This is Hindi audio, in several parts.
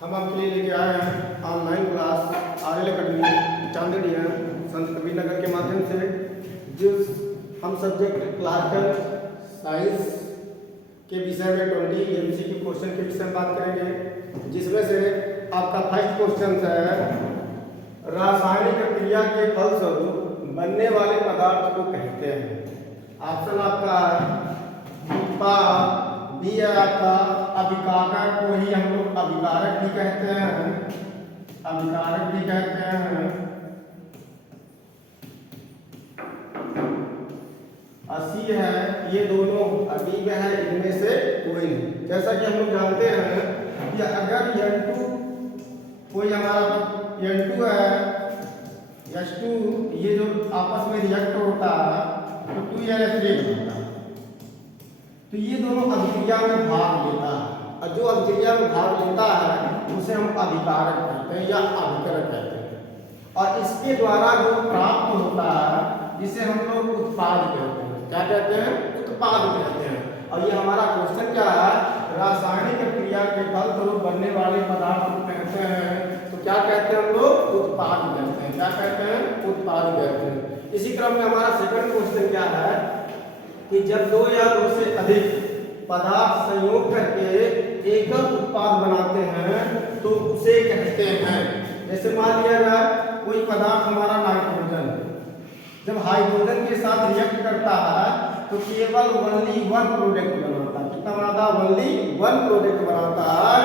हम आपके लिए लेके आए हैं ऑनलाइन क्लास आरएल अकेडमी चांदड़िया संत कबीर नगर के माध्यम से, जिस हम सब्जेक्ट क्लासिकल साइंस के विषय में 20 एमसीक्यू क्वेश्चन के विषय में बात करेंगे, जिसमें से आपका फर्स्ट क्वेश्चन है रासायनिक क्रिया के फलस्वरूप बनने वाले पदार्थ को कहते हैं। ऑप्शन आपका उत्पाद, बी है आपका अभिकारक को ही हम लोग अभिकारक भी कहते हैं, अभिकारक भी कहते हैं। सी है ये दोनों अभी है, इनमें से कोई नहीं। जैसा कि हम लोग जानते हैं कि अगर N2 कोई हमारा N2 है H2, ये जो आपस में रिएक्ट होता है तो 2NH3 बनता है, तो ये दोनों अभिक्रिया में भाग लेता है, और जो अभिक्रिया में भाग लेता है उसे हम अभिकारक कहते हैं या अभिकरक कहते हैं। और इसके द्वारा जो प्राप्त होता है जिसे हम लोग उत्पाद कहते हैं। क्या कहते हैं? उत्पाद कहते हैं। और ये हमारा क्वेश्चन क्या है, रासायनिक क्रिया के फलस्वरूप बनने वाले पदार्थ को कहते हैं, तो क्या कहते हैं हम लोग? उत्पाद कहते हैं। क्या कहते हैं? उत्पाद कहते हैं। इसी क्रम में हमारा सेकंड क्वेश्चन क्या है कि जब दो या दो से अधिक पदार्थ संयोग करके एकल उत्पाद बनाते हैं तो उसे कहते हैं। जैसे मान लिया जाए कोई पदार्थ हमारा नाइट्रोजन, जब हाइड्रोजन के साथ रिएक्ट करता है तो केवल ओनली वन प्रोडक्ट बनाता है। कितना बनाता है? ओनली वन प्रोडक्ट बनाता है।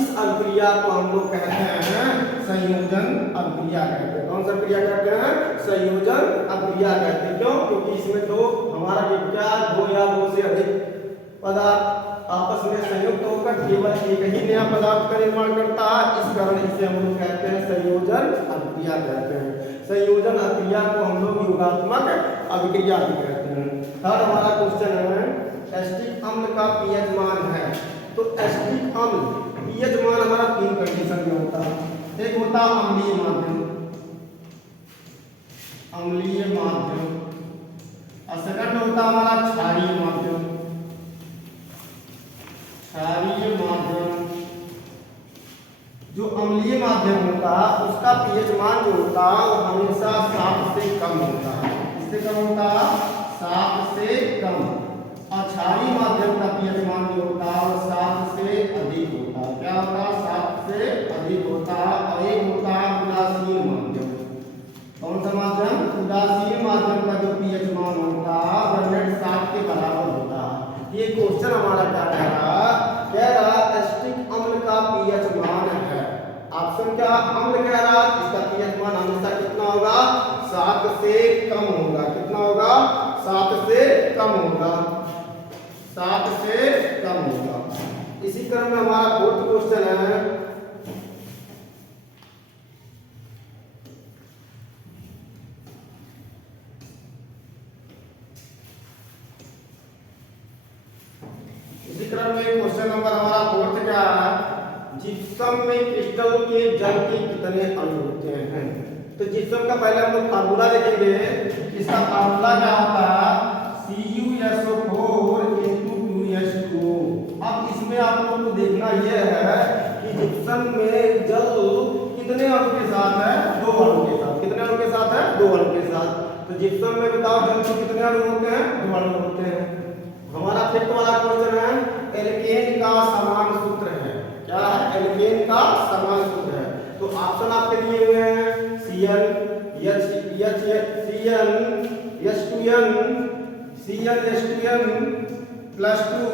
इस अभिक्रिया को हम लोग कहते हैं संयोजन अभिक्रिया कहते हैं। कौन सा क्रिया कहते हैं? संयोजन अभिक्रिया कहते हैं। क्यों? क्योंकि इसमें दो हमारा विक्रिया दो या दो से अधिक पदार्थ आपस में संयुक्त होकर केवल एक ही नया पदार्थ का निर्माण करता है। इस कारण इसे हम लोग कहते हैं संयोजन अभिक्रिया कहते हैं। संयोजन अभिक्रिया को हम लोग योगात्मक अभिक्रिया भी कहते हैं। थर्ड हमारा क्वेश्चन है एसिटिक अम्ल का पीएच मान है। तो एसिटिक अम्ल पीएच मान हमारा तीन कंडीशन में होता है। एक होता है अम्लीय माध्यम, अम्लीय माध्यम, और सेकंड होता है हमारा क्षारीय माध्यम, क्षारीय माध्यम। जो अम्लीय माध्यम होता है उसका पीएच मान जो होता है वो हमेशा 7 से कम होता है। इससे कम होता है 7 से कम। और क्षारीय माध्यम का पीएच मान जो होता है वो 7 से अधिक होता है। क्या होता है? 7 से अधिक होता है। और एक होता है उदासीन माध्यम। कौन सा माध्यम? उदासीन माध्यम का जो पीएच मान होता है वो 7 के बराबर होता है। ये क्वेश्चन हमारा क्या कह रहा है? कह रहा एसिटिक अम्ल का पीएच मान है। ऑप्शन क्या? अम्ल कह रहा है इसका पीएच मान हमेशा कितना होगा? 7 से कम होगा। कितना होगा? 7 से कम होगा। 7 से कम होगा। इसी क्रम में हमारा फोर्थ क्वेश्चन है इसी क्रम में क्वेश्चन नंबर हमारा फोर्थ क्या है, जिप्सम में क्रिस्टल के जल के कितने अणु होते हैं। तो जिप्सम का पहले हम लोग फार्मूला लिखेंगे। इसका फार्मूला क्या होता है? CuSO4 × 2H2O। अब इसमें आप लोग को देखना यह है कि जिप्सम में जल कितने अणु के साथ है? 2 अणु के साथ। कितने अणु के साथ है? 2 अणु के साथ। तो जिप्सम में बताओ जल के कितने अणु होते हैं? 2 अणु होते हैं। हमारा फिफ्थ वाला क्वेश्चन है एल्केन का समान सूत्र है। क्या है? एल्केन का समान सूत्र है। तो ऑप्शन आपके दिए हुए हैं CnH2n +2।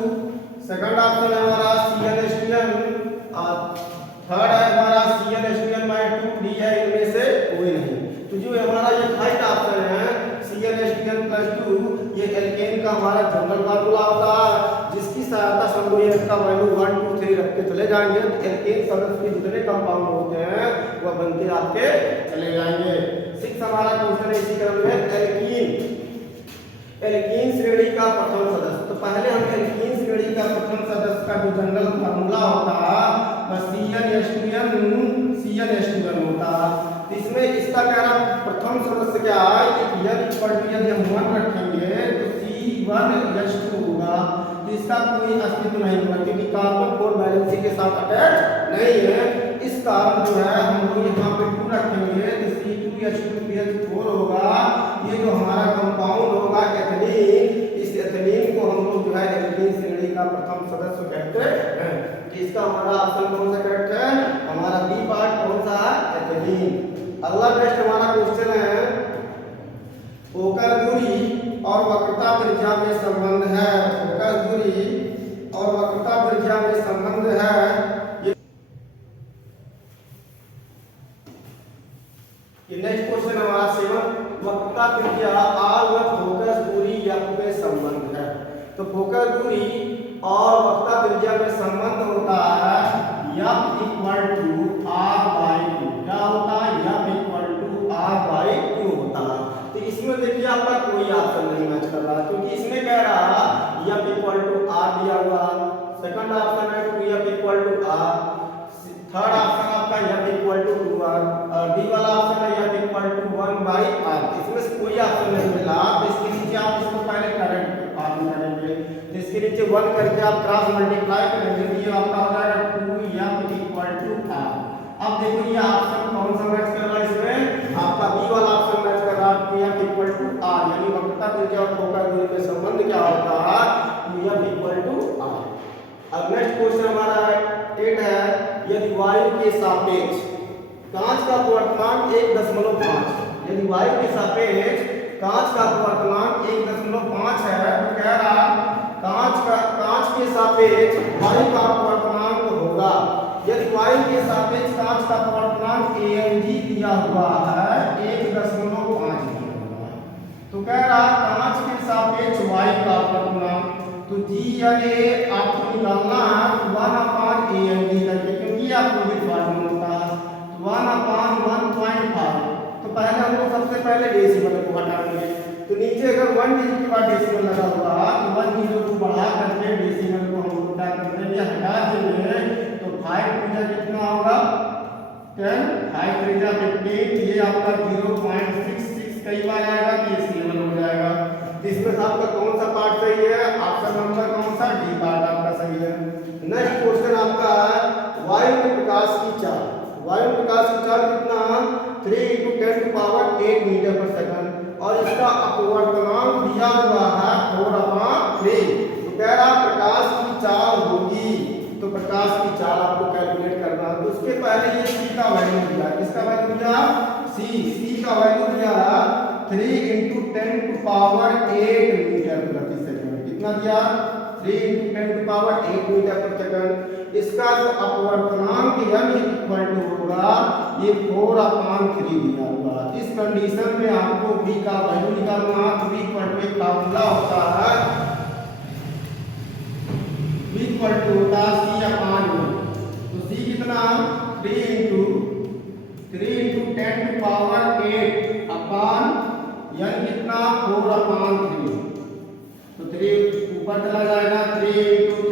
सेकंड ऑप्शन है हमारा CnH2n, और थर्ड है हमारा CnH2n/2। डी है, इनमें से कोई नहीं। तो जो हमारा ये फाइव ऑप्शन है CnH2n+2, ये एल्केन का हमारा जनरल फार्मूला होता है, जिसकी सहायता से हम लोग इसका वैल्यू 1 2 3 रख के चले जाएंगे। तो एल्केन सदस्य के जितने कंपाउंड होते हैं वह बनते आपके चले जाएंगे। 6 हमारा क्वेश्चन है इसी क्रम में एल्कीन, एल्कीन श्रेणी का प्रथम सदस्य। तो पहले हम एल्कीन श्रेणी का प्रथम सदस्य का जो जनरल फार्मूला होता है वह CnH2n होता है। तो इसमें इसका क्या है? प्रथम सदस्य क्या है? यदि हम 1 रखेंगे तो C1H2 होगा। तो इसका कोई अस्तित्व नहीं होगा क्योंकि कार्बन 4 वैलेंसी के साथ अटैच नहीं है। इस कारण जो है हम लोग यहाँ पे 2 रखेंगे तो C2H2PH4 होगा। ये जो हमारा कंपाउंड होगा एथिलीन, इस एथिलीन को हम लोग जो है एल्कीन श्रेणी का प्रथम सदस्य कहते हैं। इसका हमारा ऑप्शन कौन सा करेक्ट है? हमारा बी पार्ट कौन सा है? एथिलीन। अगला नेक्स्ट हमारा क्वेश्चन है फोकल दूरी और वक्रता त्रिज्या में संबंध है। फोकल दूरी और वक्रता त्रिज्या में संबंध है। ये नेक्स्ट क्वेश्चन हमारा 7 वक्रता त्रिज्या और फोकस दूरी F में संबंध है। तो फोकल दूरी और वक्रता त्रिज्या में संबंध होता है F इक्वल टू R/2। क्या होता है? F इक्वल टू R/2 होता है। तो इसमें देखिए आपका कोई ऑप्शन नहीं मैच कर रहा, क्योंकि इसमें कह रहा F इक्वल टू R दिया हुआ, सेकंड ऑप्शन है 2F equal to R, third option आपका F इक्वल टू 2R, और डी वाला ऑप्शन है F इक्वल टू 1/R। इसमें से कोई ऑप्शन नहीं मिला, तो इसके नीचे आप इसको पहले करेक्ट करेंगे। तो इसके नीचे 1 करके आप क्रॉस मल्टीप्लाई करेंगे तो ये आपका हो जाएगा 2F इक्वल टू R। अब देखो ये ऑप्शन कौन सा मैच कर रहा है? इसमें आपका बी वाला ऑप्शन मैच कर रहा है 2F इक्वल टू R, यानी वक्रता त्रिज्या और फोकल दूरी में संबंध क्या होता है? 2F equal to R। अब नेक्स्ट क्वेश्चन हमारा 8 है यदि वायु के सापेक्ष कांच का अपवर्तनांक 1.5, यदि वायु के सापेक्ष कांच का अपवर्तनांक 1.5 है तो कह रहा कांच के सापेक्ष वायु का अपवर्तनांक होगा। यदि वायु के सापेक्ष कांच का अपवर्तनांक Ag दिया हुआ है 1.5 दिया हुआ है, तो कह रहा कांच के सापेक्ष वायु का अपवर्तनांक, तो G यानी आपको निकालना है 1/Ag करके, क्योंकि आपको भी फार्मूला होता है 1/1.5। तो पहले हम लोग सबसे पहले डेसिमल को हटाएंगे, तो नीचे अगर 1 डिजिट के बाद डेसिमल लगा हुआ तो 1 0 को बढ़ा करके डेसिमल को हम लोग क्या करते हैं? हटा देंगे तो 5 त्रिज्या कितना होगा? 10, 5 त्रिज्या 15, ये आपका 0.66 कई बार आएगा तो ये C1 हो जाएगा। इसमें से आपका कौन सा पार्ट सही है? ऑप्शन नंबर कौन सा? डी पार्ट आपका सही है। नेक्स्ट क्वेश्चन आपका है वायु में प्रकाश की चाल। वायु में प्रकाश की चाल कितना? 3 × 10⁸ मीटर पर सेकंड, और इसका अपवर्तनांक दिया हुआ है 4/3। तो कह रहा प्रकाश की चाल होगी, तो प्रकाश की चाल आपको कैलकुलेट करना है। तो उसके पहले ये C का वैल्यू दिया, किसका वैल्यू दिया? C का वैल्यू दिया 3 × 10⁸ मीटर प्रति सेकंड। कितना दिया? 3 × 10⁸ मीटर प्रति सेकंड। इसका जो अपवर्तनांक m इक्वल टू होगा ये 4/3 दिया हुआ। इस कंडीशन में आपको v का वैल्यू निकालना है। v इक्वल टू एक फार्मूला होता है, v इक्वल टू होता है C/v। तो C कितना? 3 × 10⁸ अपॉन n कितना? 4/3। तो 3 ऊपर चला जाएगा, 3 ×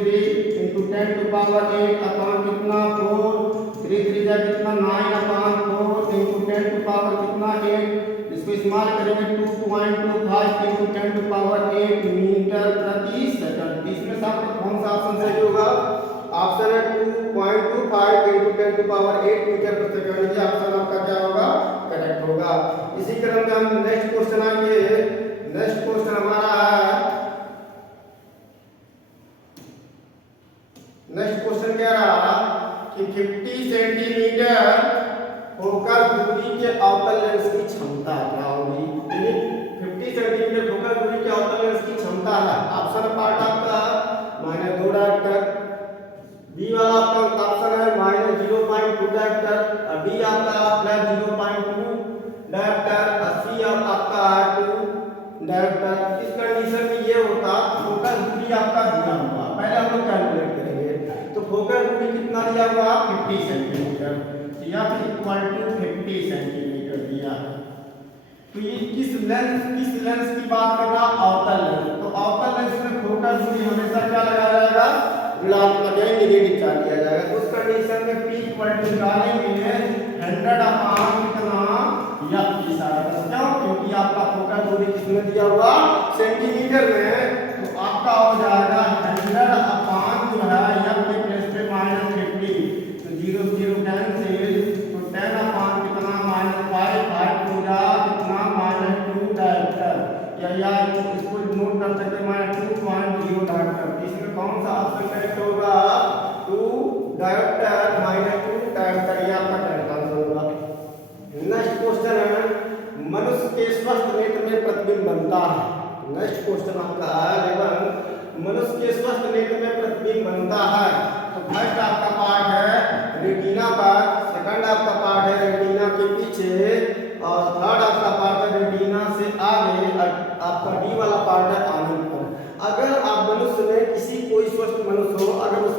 10⁸ अपॉन कितना? 4, 3 त्रिज्या कितना? 9/4 × 10⁸ कितना? 8। इसको इस्तेमाल करेंगे 2.25 × 10⁸ मीटर प्रति सेकंड। इसमें से आपका कौन सा ऑप्शन सही होगा? ऑप्शन है 2.25 × 10⁸ मीटर प्रति सेकंड। ये ऑप्शन आपका क्या होगा? करेक्ट होगा। इसी क्रम में हम नेक्स्ट क्वेश्चन आएंगे। नेक्स्ट क्वेश्चन हमारा है, नेक्स्ट क्वेश्चन कह रहा कि 50 सेंटीमीटर फोकल दूरी के अवतल लेंस की क्षमता क्या होगी? 50 सेंटीमीटर फोकल दूरी के अवतल लेंस की क्षमता है। ऑप्शन पार्ट आपका -2 डायरेक्टर, बी वाला आपका ऑप्शन है -0.2 डायरेक्टर, डी आपका +0.2 डायरेक्टर, सी आपका 2 डायरेक्टर। इस कंडीशन में ये होता फोकल दूरी आपका दिया हुआ, पहले हम लोग कैलकुलेट करेंगे। तो फोकल दूरी कितना दिया हुआ? 50 centimetre. F equal to 50 centimetre दिया है। तो ये किस लेंस की बात कर रहा? अवतल लेंस। तो अवतल लेंस में फोकल दूरी हमेशा क्या लगाया जाएगा? ऋणात्मक या नेगेटिव चार्ज दिया जाएगा। उस कंडीशन में P इक्वल टू निकालेंगे 100/कितना? F की इशारा। क्यों? क्योंकि आपका फोकल दूरी किसमें दिया हुआ? सेंटीमीटर में। तो आपका हो जाएगा 100/जो है F के प्लेस पे -50। तो 0 0 कैंसिल,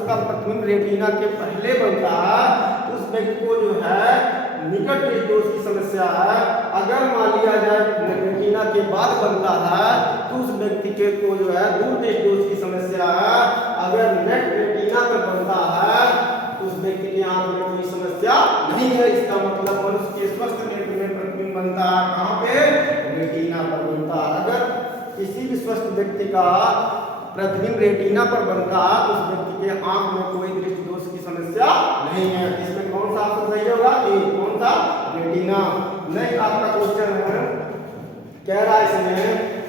जिसका प्रतिबिंब रेटिना के पहले बनता है उस व्यक्ति को जो है निकट दृष्टिदोष की समस्या है। अगर मान लिया जाए रेटिना के बाद बनता है तो उस व्यक्ति के को जो है दूर दृष्टिदोष की समस्या है। अगर नेट रेटिना पर बनता है तो उस व्यक्ति की आंख में कोई समस्या नहीं है। इसका मतलब मनुष्य के स्वस्थ नेत्र में प्रतिबिंब बनता है कहाँ पे? रेटिना पर बनता है। अगर किसी भी स्वस्थ व्यक्ति का प्रतिबिंब रेटिना पर बनता है तो उस व्यक्ति के आंख में कोई दृष्टि दोष की समस्या नहीं है। इसमें कौन सा आंसर सही होगा? ए, कौन सा? रेटिना। नेक्स्ट आपका क्वेश्चन है, कह रहा है इसमें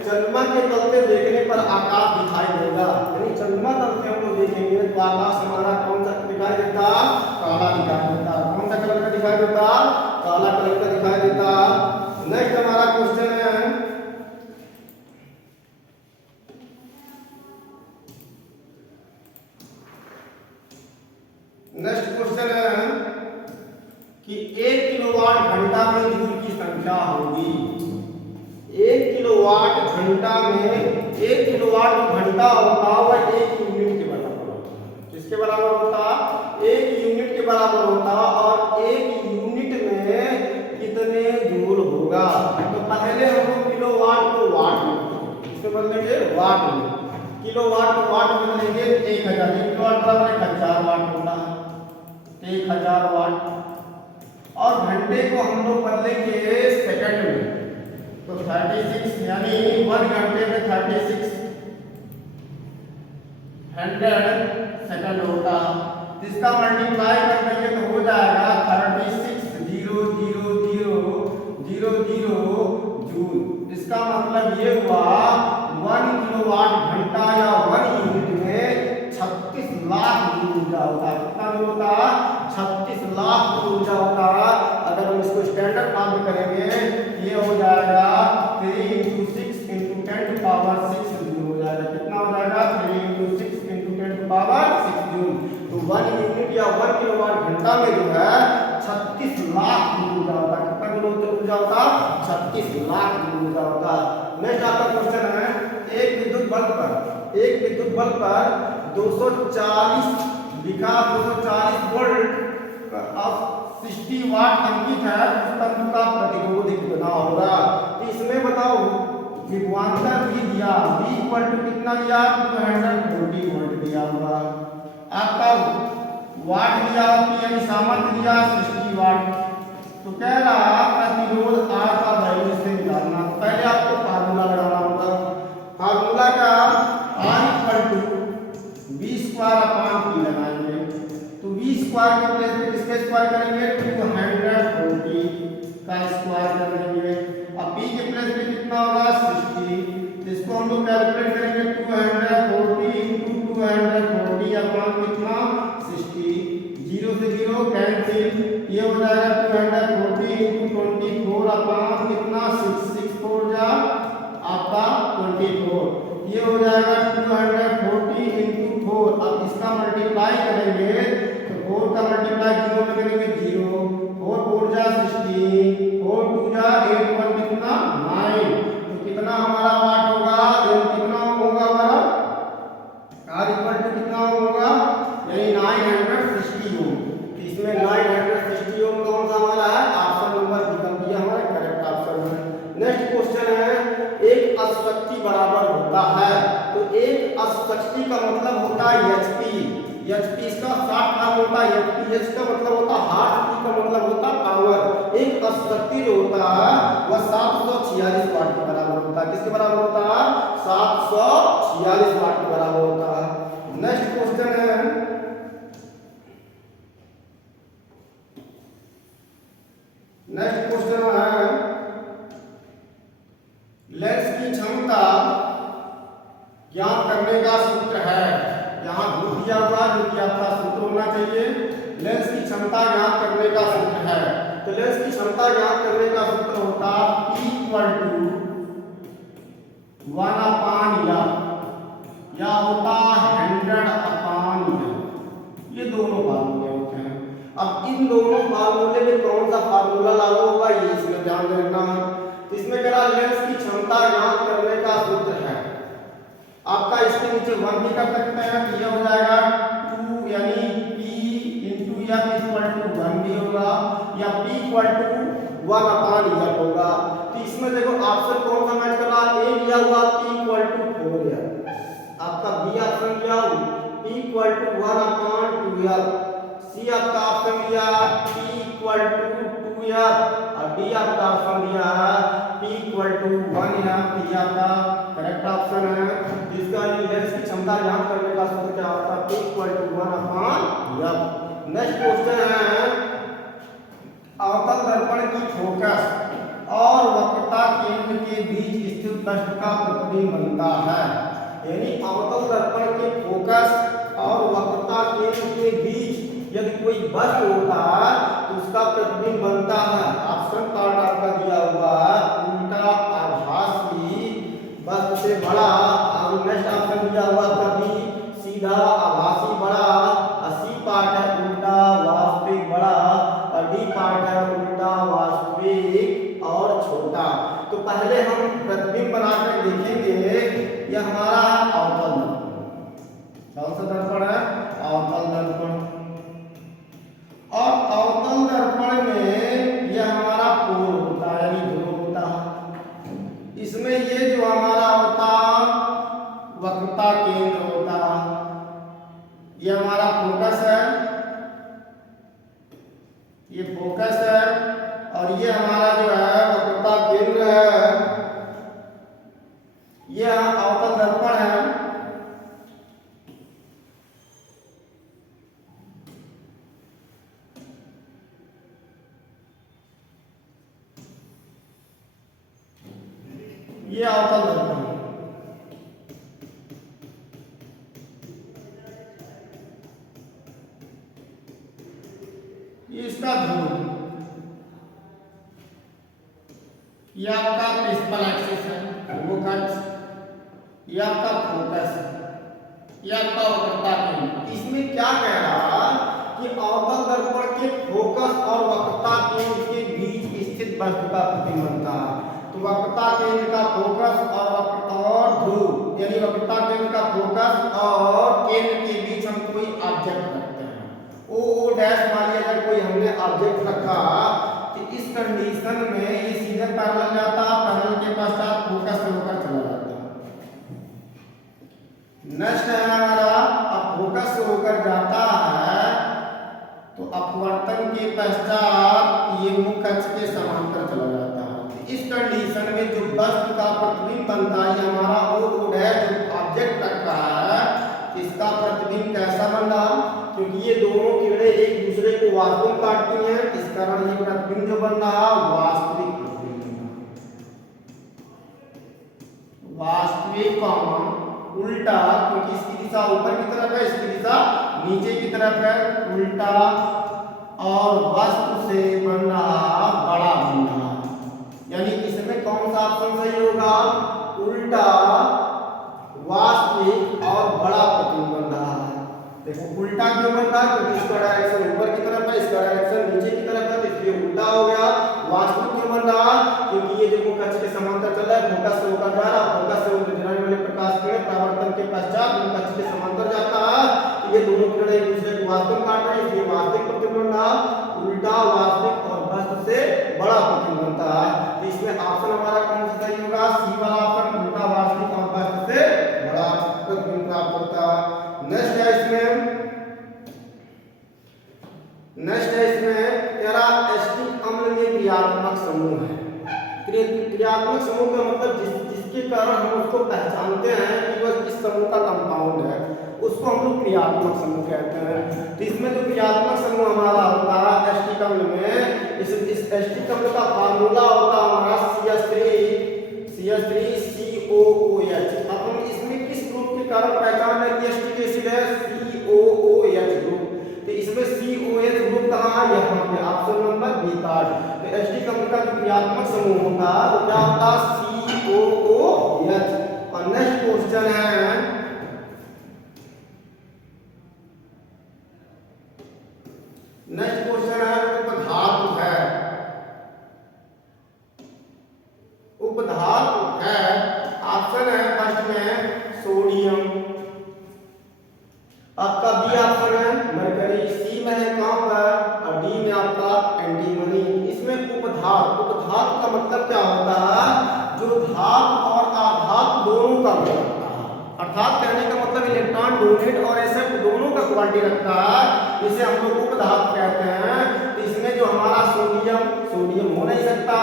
चंद्रमा के तल से देखने पर आकाश दिखाई देगा। यानी चंद्रमा तल से हम लोग देखेंगे तो आकाश हमारा कौन सा दिखाई देता? काला दिखाई देता। कौन सा कलर का दिखाई देता? काला कलर का दिखाई देता। नेक्स्ट हमारा क्वेश्चन है, नेक्स्ट क्वेश्चन है कि 1 किलोवाट घंटा में जूल की संख्या होगी। 1 किलोवाट घंटा में 1 किलोवाट घंटा होता है वह 1 यूनिट के बराबर होता है। किसके बराबर होता? 1 यूनिट के बराबर होता और 1 यूनिट में कितने जूल होगा? तो पहले हम लोग किलोवाट को वाट में इसमें बदलेंगे वाट में। किलोवाट को वाट में बदलेंगे 1000। 1 किलोवाट बराबर 1000 वाट होता है, 1000 वाट। और घंटे को हम लोग बदलेंगे सेकंड में तो 36 यानी 1 घंटे में 36 सेकंड होता। इसका मल्टीप्लाई कर देंगे तो हो जाएगा 36,000,000 जूल। इसका मतलब ये हुआ 1 किलोवाट घंटा या 1 यूनिट में 36 लाख जूल ऊर्जा होता है। कितना जूल होता है? 36 लाख जूल ऊर्जा होता है। अगर हम इसको स्टैंडर्ड फॉर्म में करेंगे ये हो जाएगा 3 × 6 × 10⁻6 जूल हो जाएगा। कितना हो जाएगा? 3 × 6 × 10⁻6 जूल। तो 1 यूनिट या 1 किलोवाट घंटा में जो है 36 लाख जूल ऊर्जा होता है। कितना जूल ऊर्जा होता है? 36 लाख जूल ऊर्जा होता है। नेक्स्ट आपका क्वेश्चन है, एक विद्युत बल्ब पर 240 लिखा 240 वोल्ट ऑफ 60 वाट अंकित है, उस तंतु का प्रतिरोध कितना होगा? तो इसमें बताओ विभवांतर भी दिया, V इक्वल टू कितना दिया? 240 वोल्ट दिया होगा। आपका वाट दिया, यानी सामर्थ्य दिया 60 वाट। तो कह रहा प्रतिरोध R का वैल्यू से निकालना। पहले आपको फार्मूला लगाना होगा। फार्मूला का R equal to V square upon P लगाएंगे। तो V स्क्वायर के प्लेस पे किसके स्क्वायर करेंगे? 240 का स्क्वायर कर देंगे। अब P के प्लेस पे कितना होगा? 60। इसको हम लोग कैलकुलेट करेंगे 240 × 240 अपॉन कितना? 60। 0 से 0 कैंसिल, ये हो जाएगा 240 × 24 अपॉन कितना? 6 4 जा आपका 24। ये हो जाएगा 240 × 4। अब इसका मल्टीप्लाई करेंगे तो 4 का मल्टीप्लाई 0 में करेंगे 0, 4 4 जा 16, 4 2 जा 8 1 कितना? 9। तो कितना हमारा वाट होगा? कितना होगा हमारा? R इक्वल टू कितना होगा? यानी 960 ओम। तो इसमें 960 ओम कौन सा हमारा है? ऑप्शन नंबर विकल्प ये हमारा करेक्ट ऑप्शन है। नेक्स्ट क्वेश्चन है, एक अशक्ति बराबर होता है। तो एक अशक्ति का मतलब होता है HP। HP इसका शॉर्ट फॉर्म होता है HP। H का मतलब होता है हार्ट, P का मतलब होता है पावर। एक अशक्ति जो होता है वह 746 वाट के बराबर होता है। किसके बराबर होता है? 746 वाट के बराबर होता है। नेक्स्ट क्वेश्चन है, लेंस की क्षमता ज्ञात करने का सूत्र है। यहाँ भूल दिया हुआ जो कि आपका सूत्र होना चाहिए। लेंस की क्षमता ज्ञात करने का सूत्र है। तो लेंस की क्षमता ज्ञात करने का सूत्र होता P इक्वल टू 1/F या होता 100/F। ये दोनों फार्मूले होते हैं। अब इन दोनों फार्मूले में कौन सा फार्मूला लागू होगा ये इसमें ध्यान रखना है। तो इसमें कह रहा लेंस की क्षमता ज्ञात करने का सूत्र है आपका, इसके नीचे 1 भी कर सकते हैं। तो ये हो जाएगा 2 यानी P into F equal to 1 भी होगा या P equal to 1 upon F होगा। तो इसमें देखो ऑप्शन कौन सा मैच कर रहा है, ए दिया हुआ P इक्वल टू 4 है, आपका बी ऑप्शन क्या हो P equal to 1 upon 2F, C आपका ऑप्शन दिया P इक्वल टू 2F और डी आपका ऑप्शन दिया P इक्वल टू 1F। ये आपका करेक्ट ऑप्शन है। इसका लेंस की क्षमता ज्ञात करने का सूत्र क्या होता है, P equal to 1 upon F। Next question है अवतल दर्पण की फोकस और वक्रता केंद्र के बीच स्थित पृष्ठ का प्रतिबिंब बनता है। यानी अवतल दर्पण के फोकस और वक्रता केंद्र के बीच यदि कोई वस्तु होता है तो उसका प्रतिबिंब बनता है। ऑप्शन पार्ट आपका दिया हुआ उल्टा आभासी वस्तु से बड़ा, और नेक्स्ट ऑप्शन दिया हुआ कभी सीधा आभासी बड़ा, और सी पार्ट है उल्टा वास्तविक बड़ा, और डी पार्ट है उल्टा वास्तविक और छोटा। तो पहले हम प्रतिबिंब बनाकर देखेंगे। यह हमारा अवतल दर्पण, कौन सा दर्पण है, अवतल दर्पण। और अवतल दर्पण में यह हमारा पोल होता है यानी ध्रुव होता है। इसमें ये जो हमारा होता वक्रता केंद्र होता, ये हमारा फोकस है, ये फोकस है, और ये हमारा जो है वक्रता केंद्र है, ये अवतल दर्पण है। ये अवतल दर्पण है। ये इसका ध्रुव, ये आपका प्रिंसिपल एक्सिस है, फोकस, ये आपका फोकस, ये आपका वक्रता केंद्र। इसमें क्या कह रहा कि अवतल दर्पण के फोकस और वक्रता केंद्र के बीच स्थित वस्तु का प्रतिबिंब बनता है। तो वक्रता केंद्र का फोकस और ध्रुव यानी वक्रता केंद्र का फोकस और केंद्र के बीच हम कोई ऑब्जेक्ट रखते हैं, ओ डैश मान लिया अगर कोई हमने ऑब्जेक्ट रखा तो इस कंडीशन में ये सीधे पैरेलल जाता है, पैरेलल के पश्चात फोकस से होकर चला जाता है। नेक्स्ट है हमारा अब फोकस से होकर जाता है तो अपवर्तन के पश्चात ये मुख्य अक्ष के समांतर चला जाता है। इस कंडीशन में जो वस्तु का प्रतिबिंब बनता है हमारा ओ डैश जो ऑब्जेक्ट रखा है, इसका प्रतिबिंब कैसा बन रहा, क्योंकि ये दोनों किरणें एक दूसरे को वास्तविक काटती हैं, इस कारण ये प्रतिबिंब जो बन रहा वास्तविक प्रतिबिंब बन रहा। वास्तविक उल्टा, क्योंकि इसकी दिशा ऊपर की तरफ है, इसकी दिशा नीचे की तरफ है, उल्टा और वस्तु से बन रहा बड़ा बन रहा। यानी इसमें कौन सा ऑप्शन सही होगा, उल्टा वास्तविक और बड़ा प्रतिबिंब बन रहा है। देखो उल्टा क्यों बन रहा है, क्योंकि इसका डायरेक्शन ऊपर की तरफ है, इसका डायरेक्शन नीचे की तरफ है, तो इसलिए उल्टा हो गया। वास्तविक क्यों बन रहा, क्योंकि ये देखो कक्ष के समांतर चल रहा है, फोकस से होकर जा रहा है, फोकस से होकर जाने वाले प्रकाश किरण परावर्तन के पश्चात कक्ष के समांतर जाता है, तो ये दोनों किरणें एक दूसरे को वास्तविक काट रही है, इसलिए वास्तविक प्रतिबिंब बन रहा। उल्टा वास्तविक और वस्तु से बड़ा प्रतिबिंब बनता है। तो इसमें ऑप्शन हमारा कौन सा सही होगा, सी वाला ऑप्शन, उल्टा वास्तविक और वस्तु से बड़ा प्रतिबिंब प्राप्त होता है। नेक्स्ट है इसमें तेरा एसिटिक अम्ल में क्रियात्मक समूह है। क्रियात्मक समूह का मतलब जिसके कारण हम उसको पहचानते हैं कि वह किस समूह का कंपाउंड है, उसको हम लोग क्रियात्मक समूह कहते हैं। तो इसमें जो क्रियात्मक समूह हमारा होता है एसिटिक अम्ल में, इस एसिटिक अम्ल का फार्मूला होता है हमारा CH3COOH। अब हम इसमें किस ग्रुप के कारण पहचान रहे हैं कि एसिटिक एसिड है, COOH ग्रुप। तो इसमें COH ग्रुप कहाँ है, यहाँ पे ऑप्शन नंबर बी पार्ट। तो एसिटिक अम्ल का जो क्रियात्मक समूह होता है वो क्या होता है, COOH। और नेक्स्ट क्वेश्चन है उपधातु है। उपधातु है, ऑप्शन है फर्स्ट में सोडियम, आपका बी ऑप्शन है डोनेट और एसेप्ट दोनों का क्वालिटी रखता है, इसे हम लोग उपधातु कहते हैं। तो इसमें जो हमारा सोडियम हो नहीं सकता,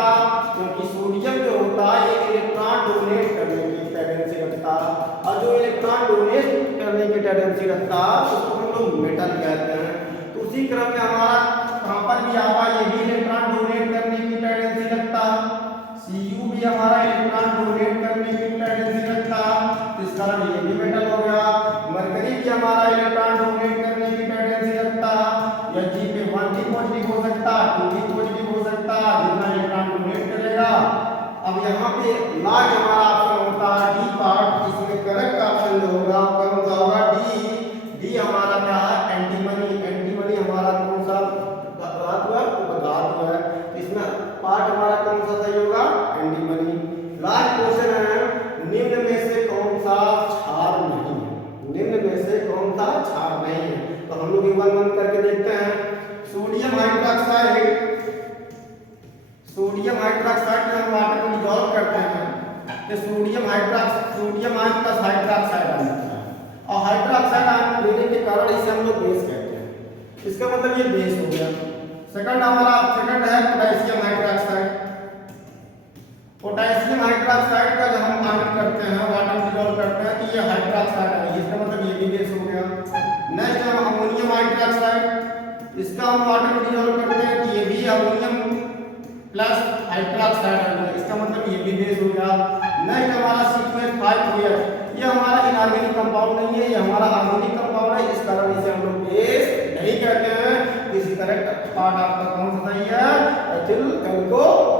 क्योंकि सोडियम जो होता है ये इलेक्ट्रॉन डोनेट करने की टेंडेंसी रखता है, और जो इलेक्ट्रॉन डोनेट करने की टेंडेंसी रखता है उसको हम लोग मेटल कहते हैं। तो उसी क्रम में हमारा कहां पर भी आपा ये भी इलेक्ट्रॉन डोनेट करने की टेंडेंसी रखता है, Cu भी हमारा इलेक्ट्रॉन डोनेट करने की टेंडेंसी रखता है, तो इस कारण ये भी मेटल हो गया। मरकरी भी हमारा इलेक्ट्रॉन डोनेट करने की टेंडेंसी रखता है, या G पे 1 भी पॉजिटिव हो सकता है, 2 भी पॉजिटिव हो सकता है, जितना इलेक्ट्रॉन डोनेट करेगा। अब यहाँ पे लास्ट हमारा ऑप्शन होता है डी पार्ट, इसमें करेक्ट ऑप्शन जो होगा कौन सा होगा, डी हमारा क्या है, एंटीमनी। एंटीमनी हमारा कौन सा धातु है, उपधातु है, इसमें पार्ट हमारा कौन सा सही होगा, एंटीमनी। लास्ट क्वेश्चन है, निम्न में से कौन सा क्षार नहीं है, निम्न में से कौन सा क्षार नहीं है। तो हम लोग एक बार मन करके देखते हैं। सोडियम हाइड्रोक्साइड में हम वाटर को डिसॉल्व करते हैं, तो sodium ion plus hydroxide ion होता है, और हाइड्रोक्साइड आयन लेने के कारण इसे हम लोग बेस कहते हैं। इसका मतलब ये बेस हो गया। सेकंड है पोटेशियम हाइड्रोक्साइड। पोटेशियम हाइड्रोक्साइड का जब हम आयन करते हैं, वाटर डिसॉल्व करते हैं, तो ये हाइड्रोक्साइड है, इसका मतलब ये भी बेस हो गया। नेक्स्ट है अमोनियम हाइड्रोक्साइड, इसका हम वाटर डिसॉल्व करते हैं, तो ये भी अमोनियम प्लस हाइड्रोक्साइड है, इसका मतलब ये भी बेस हो गया। नेक्स्ट हमारा C2H5OH, ये हमारा इनऑर्गेनिक कंपाउंड नहीं है, ये हमारा ऑर्गेनिक कंपाउंड है, इस कारण इसे हम लोग बेस नहीं कहते हैं। इसी करेक्ट पार्ट आपका कौन सा सही है, एथिल एल्कोहल।